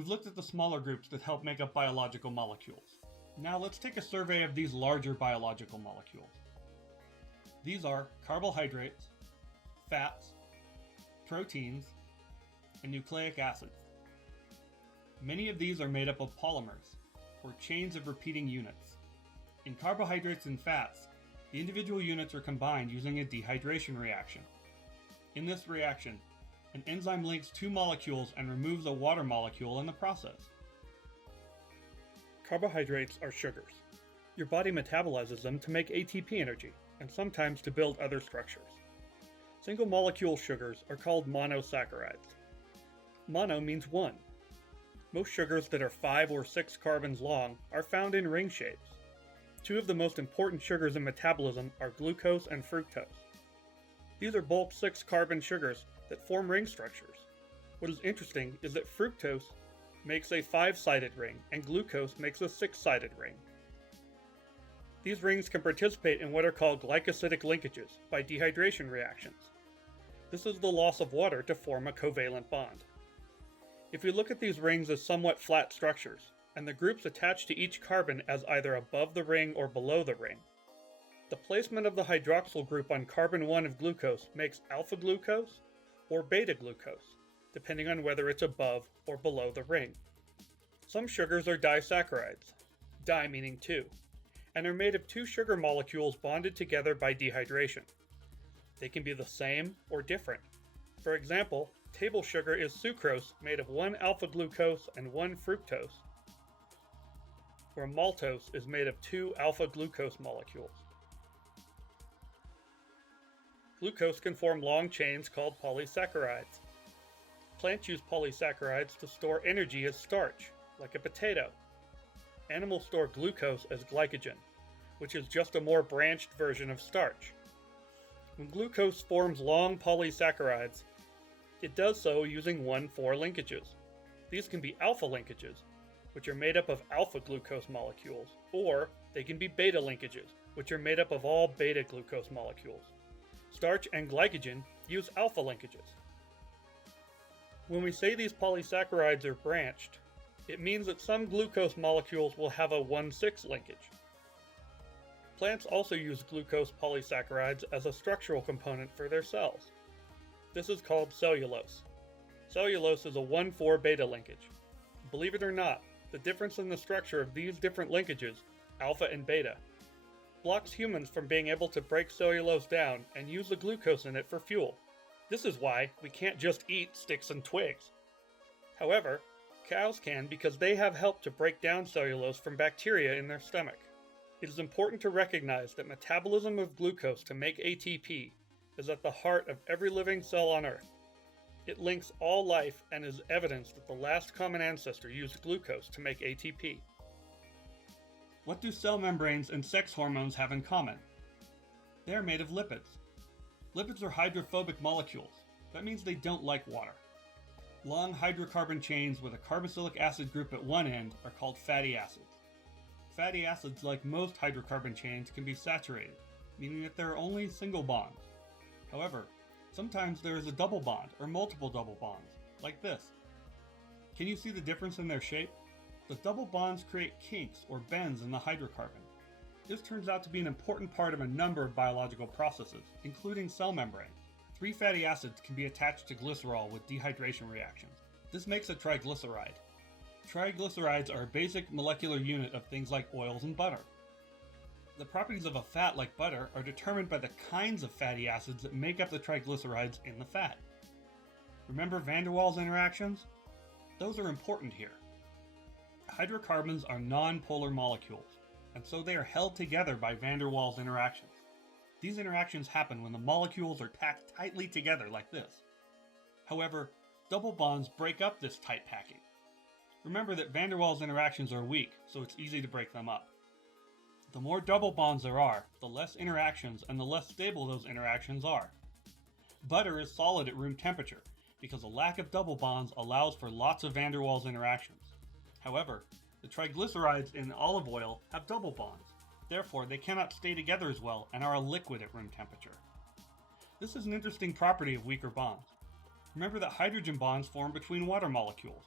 We've looked at the smaller groups that help make up biological molecules. Now let's take a survey of these larger biological molecules. These are carbohydrates, fats, proteins, and nucleic acids. Many of these are made up of polymers, or chains of repeating units. In carbohydrates and fats, the individual units are combined using a dehydration reaction. In this reaction, an enzyme links two molecules and removes a water molecule in the process. Carbohydrates are sugars. Your body metabolizes them to make ATP energy, and sometimes to build other structures. Single molecule sugars are called monosaccharides. Mono means one. Most sugars that are 5 or 6 carbons long are found in ring shapes. Two of the most important sugars in metabolism are glucose and fructose. These are both 6-carbon sugars that form ring structures. What is interesting is that fructose makes a 5-sided ring and glucose makes a 6-sided ring. These rings can participate in what are called glycosidic linkages by dehydration reactions. This is the loss of water to form a covalent bond. If you look at these rings as somewhat flat structures, and the groups attached to each carbon as either above the ring or below the ring, the placement of the hydroxyl group on carbon 1 of glucose makes alpha glucose or beta glucose, depending on whether it's above or below the ring. Some sugars are disaccharides, di meaning two, and are made of two sugar molecules bonded together by dehydration. They can be the same or different. For example, table sugar is sucrose made of 1 alpha glucose and 1 fructose, where maltose is made of 2 alpha glucose molecules. Glucose can form long chains called polysaccharides. Plants use polysaccharides to store energy as starch, like a potato. Animals store glucose as glycogen, which is just a more branched version of starch. When glucose forms long polysaccharides, it does so using 1,4 linkages. These can be alpha linkages, which are made up of alpha glucose molecules, or they can be beta linkages, which are made up of all beta glucose molecules. Starch and glycogen use alpha linkages. When we say these polysaccharides are branched, it means that some glucose molecules will have a 1,6 linkage. Plants also use glucose polysaccharides as a structural component for their cells. This is called cellulose. Cellulose is a 1,4 beta linkage. Believe it or not, the difference in the structure of these different linkages, alpha and beta, blocks humans from being able to break cellulose down and use the glucose in it for fuel. This is why we can't just eat sticks and twigs. However, cows can because they have helped to break down cellulose from bacteria in their stomach. It is important to recognize that metabolism of glucose to make ATP is at the heart of every living cell on Earth. It links all life and is evidence that the last common ancestor used glucose to make ATP. What do cell membranes and sex hormones have in common? They are made of lipids. Lipids are hydrophobic molecules. That means they don't like water. Long hydrocarbon chains with a carboxylic acid group at one end are called fatty acids. Fatty acids, like most hydrocarbon chains, can be saturated, meaning that there are only single bonds. However, sometimes there is a double bond or multiple double bonds, like this. Can you see the difference in their shape? The double bonds create kinks or bends in the hydrocarbon. This turns out to be an important part of a number of biological processes, including cell membranes. 3 fatty acids can be attached to glycerol with dehydration reactions. This makes a triglyceride. Triglycerides are a basic molecular unit of things like oils and butter. The properties of a fat like butter are determined by the kinds of fatty acids that make up the triglycerides in the fat. Remember van der Waals interactions? Those are important here. Hydrocarbons are non-polar molecules, and so they are held together by van der Waals interactions. These interactions happen when the molecules are packed tightly together like this. However, double bonds break up this tight packing. Remember that van der Waals interactions are weak, so it's easy to break them up. The more double bonds there are, the less interactions and the less stable those interactions are. Butter is solid at room temperature because a lack of double bonds allows for lots of van der Waals interactions. However, the triglycerides in olive oil have double bonds. Therefore, they cannot stay together as well and are a liquid at room temperature. This is an interesting property of weaker bonds. Remember that hydrogen bonds form between water molecules.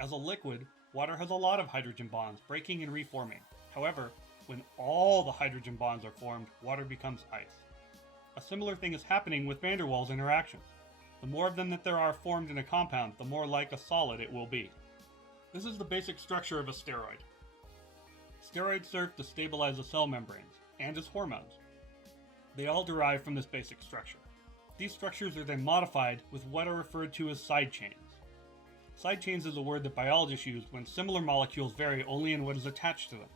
As a liquid, water has a lot of hydrogen bonds breaking and reforming. However, when all the hydrogen bonds are formed, water becomes ice. A similar thing is happening with van der Waals interactions. The more of them that there are formed in a compound, the more like a solid it will be. This is the basic structure of a steroid. Steroids serve to stabilize the cell membranes, and as hormones. They all derive from this basic structure. These structures are then modified with what are referred to as side chains. Side chains is a word that biologists use when similar molecules vary only in what is attached to them.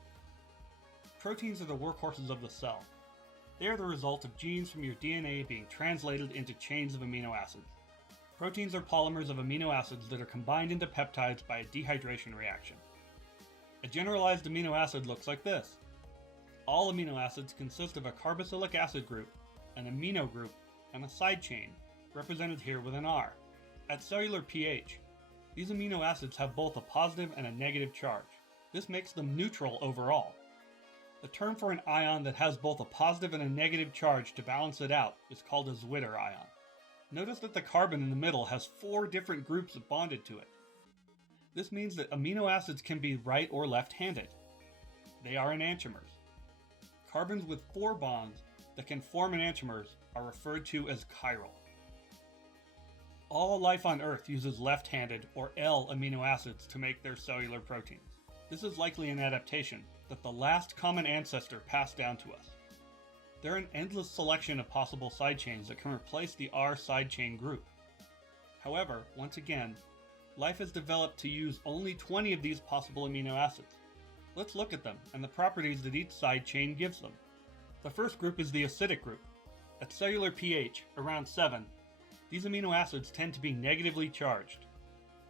Proteins are the workhorses of the cell. They are the result of genes from your DNA being translated into chains of amino acids. Proteins are polymers of amino acids that are combined into peptides by a dehydration reaction. A generalized amino acid looks like this. All amino acids consist of a carboxylic acid group, an amino group, and a side chain, represented here with an R. At cellular pH, these amino acids have both a positive and a negative charge. This makes them neutral overall. The term for an ion that has both a positive and a negative charge to balance it out is called a Zwitter ion. Notice that the carbon in the middle has 4 different groups bonded to it. This means that amino acids can be right or left-handed. They are enantiomers. Carbons with 4 bonds that can form enantiomers are referred to as chiral. All life on Earth uses left-handed or L amino acids to make their cellular proteins. This is likely an adaptation that the last common ancestor passed down to us. There are an endless selection of possible side chains that can replace the R side chain group. However, once again, life has developed to use only 20 of these possible amino acids. Let's look at them and the properties that each side chain gives them. The first group is the acidic group. At cellular pH, around 7, these amino acids tend to be negatively charged.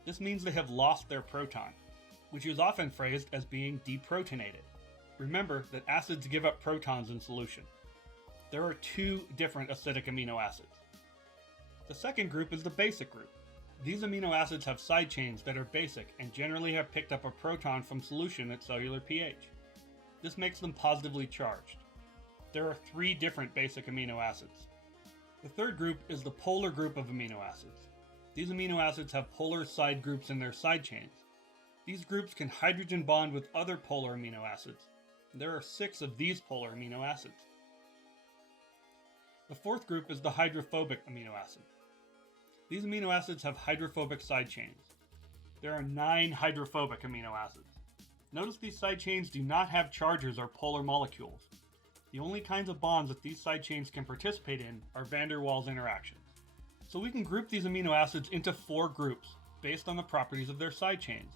This means they have lost their proton, which is often phrased as being deprotonated. Remember that acids give up protons in solution. There are 2 different acidic amino acids. The second group is the basic group. These amino acids have side chains that are basic and generally have picked up a proton from solution at cellular pH. This makes them positively charged. There are 3 different basic amino acids. The third group is the polar group of amino acids. These amino acids have polar side groups in their side chains. These groups can hydrogen bond with other polar amino acids. There are 6 of these polar amino acids. The fourth group is the hydrophobic amino acid. These amino acids have hydrophobic side chains. There are 9 hydrophobic amino acids. Notice these side chains do not have chargers or polar molecules. The only kinds of bonds that these side chains can participate in are van der Waals interactions. So we can group these amino acids into 4 groups based on the properties of their side chains.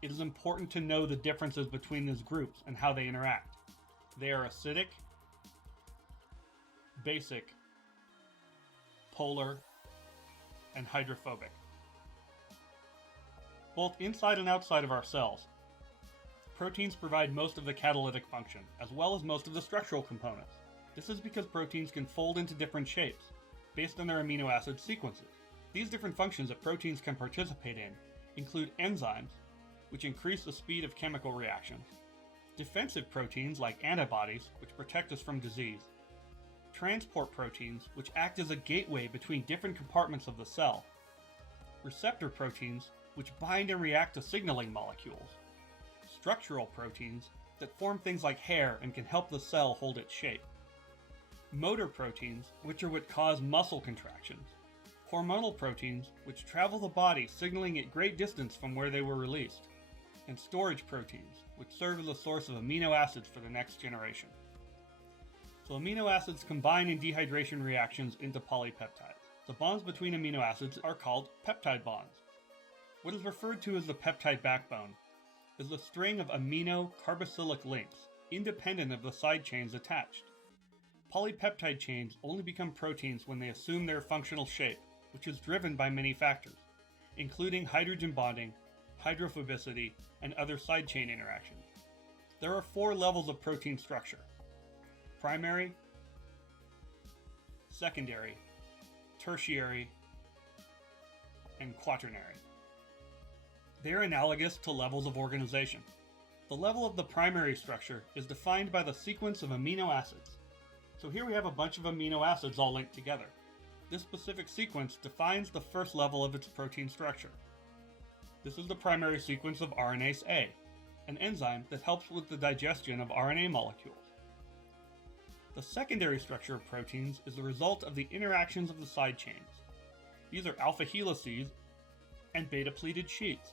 It is important to know the differences between these groups and how they interact. They are acidic, basic, polar, and hydrophobic. Both inside and outside of our cells, proteins provide most of the catalytic function, as well as most of the structural components. This is because proteins can fold into different shapes, based on their amino acid sequences. These different functions that proteins can participate in include enzymes, which increase the speed of chemical reactions, defensive proteins like antibodies, which protect us from disease, transport proteins, which act as a gateway between different compartments of the cell, receptor proteins, which bind and react to signaling molecules, structural proteins that form things like hair and can help the cell hold its shape, motor proteins, which are what cause muscle contractions, hormonal proteins, which travel the body signaling at great distance from where they were released, and storage proteins, which serve as a source of amino acids for the next generation. So amino acids combine in dehydration reactions into polypeptides. The bonds between amino acids are called peptide bonds. What is referred to as the peptide backbone is the string of amino carboxylic links, independent of the side chains attached. Polypeptide chains only become proteins when they assume their functional shape, which is driven by many factors, including hydrogen bonding, hydrophobicity, and other side chain interactions. There are 4 levels of protein structure: primary, secondary, tertiary, and quaternary. They are analogous to levels of organization. The level of the primary structure is defined by the sequence of amino acids. So here we have a bunch of amino acids all linked together. This specific sequence defines the first level of its protein structure. This is the primary sequence of RNase A, an enzyme that helps with the digestion of RNA molecules. The secondary structure of proteins is the result of the interactions of the side chains. These are alpha helices and beta pleated sheets.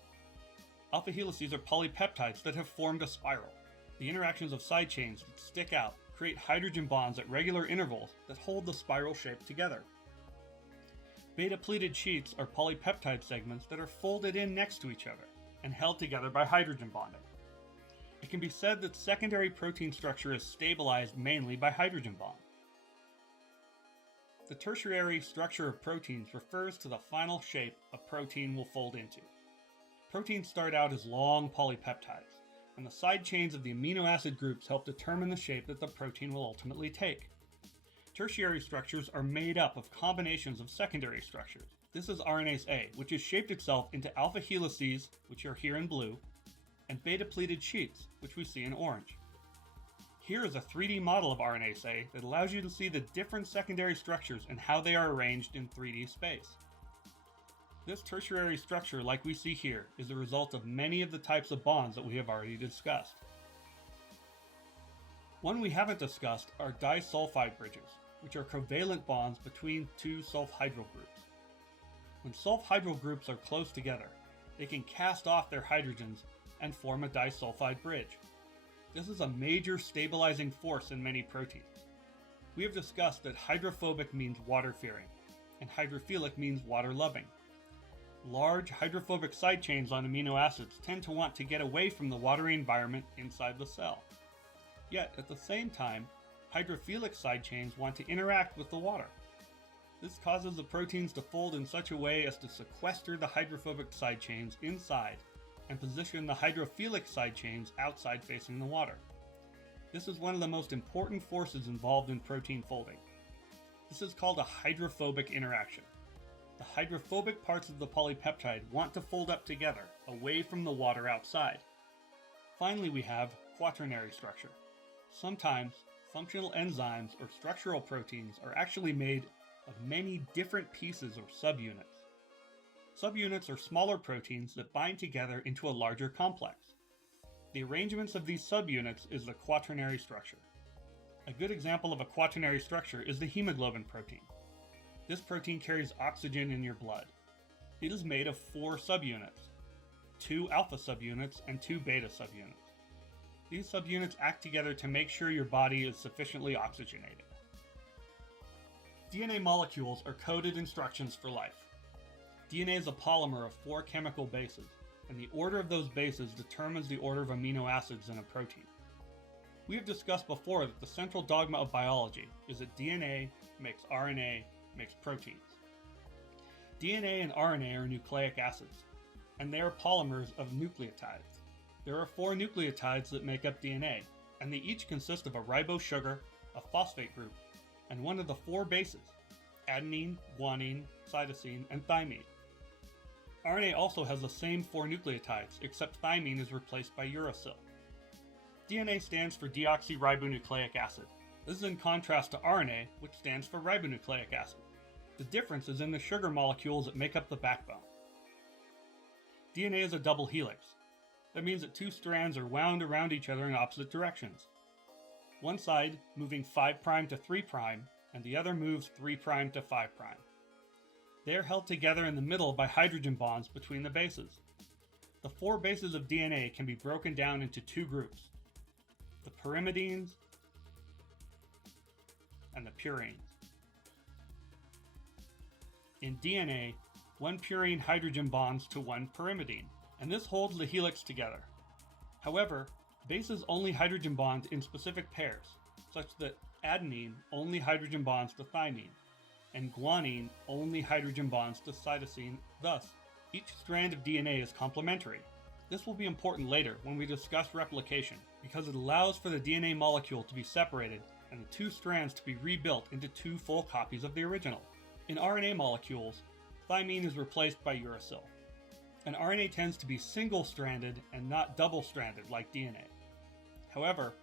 Alpha helices are polypeptides that have formed a spiral. The interactions of side chains that stick out create hydrogen bonds at regular intervals that hold the spiral shape together. Beta pleated sheets are polypeptide segments that are folded in next to each other and held together by hydrogen bonding. It can be said that secondary protein structure is stabilized mainly by hydrogen bonds. The tertiary structure of proteins refers to the final shape a protein will fold into. Proteins start out as long polypeptides, and the side chains of the amino acid groups help determine the shape that the protein will ultimately take. Tertiary structures are made up of combinations of secondary structures. This is RNase A, which has shaped itself into alpha helices, which are here in blue, and beta pleated sheets, which we see in orange. Here is a 3D model of RNase A that allows you to see the different secondary structures and how they are arranged in 3D space. This tertiary structure, like we see here, is the result of many of the types of bonds that we have already discussed. One we haven't discussed are disulfide bridges, which are covalent bonds between two sulfhydryl groups. When sulfhydryl groups are close together, they can cast off their hydrogens and form a disulfide bridge. This is a major stabilizing force in many proteins. We have discussed that hydrophobic means water-fearing, and hydrophilic means water-loving. Large hydrophobic side chains on amino acids tend to want to get away from the watery environment inside the cell. Yet, at the same time, hydrophilic side chains want to interact with the water. This causes the proteins to fold in such a way as to sequester the hydrophobic side chains inside and position the hydrophilic side chains outside facing the water. This is one of the most important forces involved in protein folding. This is called a hydrophobic interaction. The hydrophobic parts of the polypeptide want to fold up together, away from the water outside. Finally, we have quaternary structure. Sometimes, functional enzymes or structural proteins are actually made of many different pieces or subunits. Subunits are smaller proteins that bind together into a larger complex. The arrangements of these subunits is the quaternary structure. A good example of a quaternary structure is the hemoglobin protein. This protein carries oxygen in your blood. It is made of 4 subunits, 2 alpha subunits and 2 beta subunits. These subunits act together to make sure your body is sufficiently oxygenated. DNA molecules are coded instructions for life. DNA is a polymer of 4 chemical bases, and the order of those bases determines the order of amino acids in a protein. We have discussed before that the central dogma of biology is that DNA makes RNA makes proteins. DNA and RNA are nucleic acids, and they are polymers of nucleotides. There are 4 nucleotides that make up DNA, and they each consist of a ribose sugar, a phosphate group, and one of the 4 bases, adenine, guanine, cytosine, and thymine. RNA also has the same 4 nucleotides, except thymine is replaced by uracil. DNA stands for deoxyribonucleic acid. This is in contrast to RNA, which stands for ribonucleic acid. The difference is in the sugar molecules that make up the backbone. DNA is a double helix. That means that 2 strands are wound around each other in opposite directions. One side moving 5' to 3', and the other moves 3' to 5'. They are held together in the middle by hydrogen bonds between the bases. The 4 bases of DNA can be broken down into 2 groups, the pyrimidines and the purines. In DNA, 1 purine hydrogen bonds to 1 pyrimidine, and this holds the helix together. However, bases only hydrogen bond in specific pairs, such that adenine only hydrogen bonds to thymine, and guanine only hydrogen bonds to cytosine. Thus, each strand of DNA is complementary. This will be important later when we discuss replication, because it allows for the DNA molecule to be separated and the 2 strands to be rebuilt into 2 full copies of the original. In RNA molecules, thymine is replaced by uracil. An RNA tends to be single-stranded and not double-stranded like DNA. However,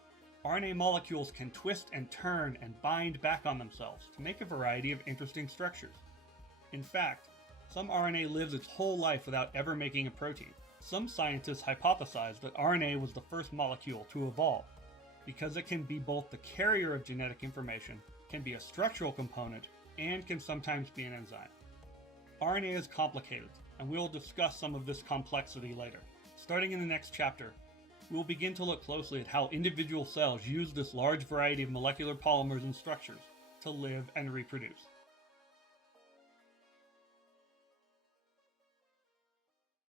RNA molecules can twist and turn and bind back on themselves to make a variety of interesting structures. In fact, Some RNA lives its whole life without ever making a protein. Some scientists hypothesize that RNA was the first molecule to evolve, because it can be both the carrier of genetic information, can be a structural component, and can sometimes be an enzyme. RNA is complicated, and we will discuss some of this complexity later. Starting in the next chapter, we will begin to look closely at how individual cells use this large variety of molecular polymers and structures to live and reproduce.